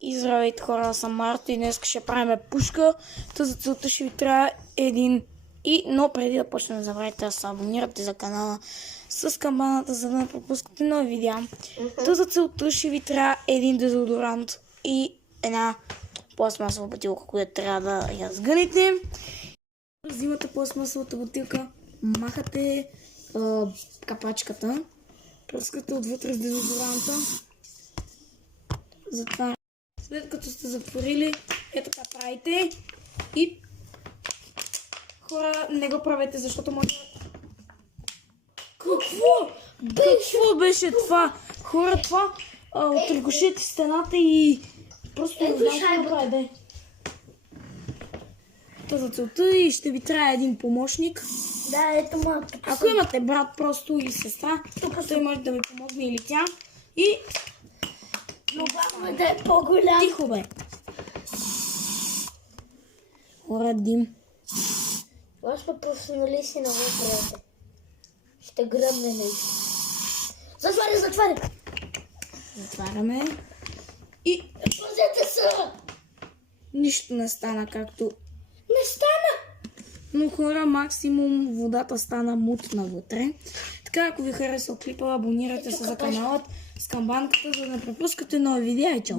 И здравейте хора, аз съм Марто и днес ще правим пушка. За целта ще ви трябва един. Но преди да почнем, не забравяйте да се абонирате за канала с камбаната, за да не пропускате нови видеа. За целта ще ви трябва един дезодорант и една пластмасова бутилка, която трябва да я сгънете. Взимате пластмасовата бутилка, махате капачката, пръскате отвътре с дезодоранта, затваряте. След като сте затворили, така правите и хора, не го правете, защото може... Какво беше това? Хора, това отрикошете стената и просто не знам какво прави. За целта и ще ви трябва един помощник. Да, ето малко. Ако имате брат просто и сестра, той може да ви помогне или тя. И... Но главно да е по-голям. Тихо бе. Хора, дим. Аз сме професионалисти на въпроса. Ще гръмне нещо. Затваря! Затваряме. И... Пазете се! Нищо не стана както... Не стана! Но хора, максимум водата стана мутна вътре. Така, ако ви харесва клипа, абонирайте се за каналът с камбанката, за да не пропускате нови видеа и чао!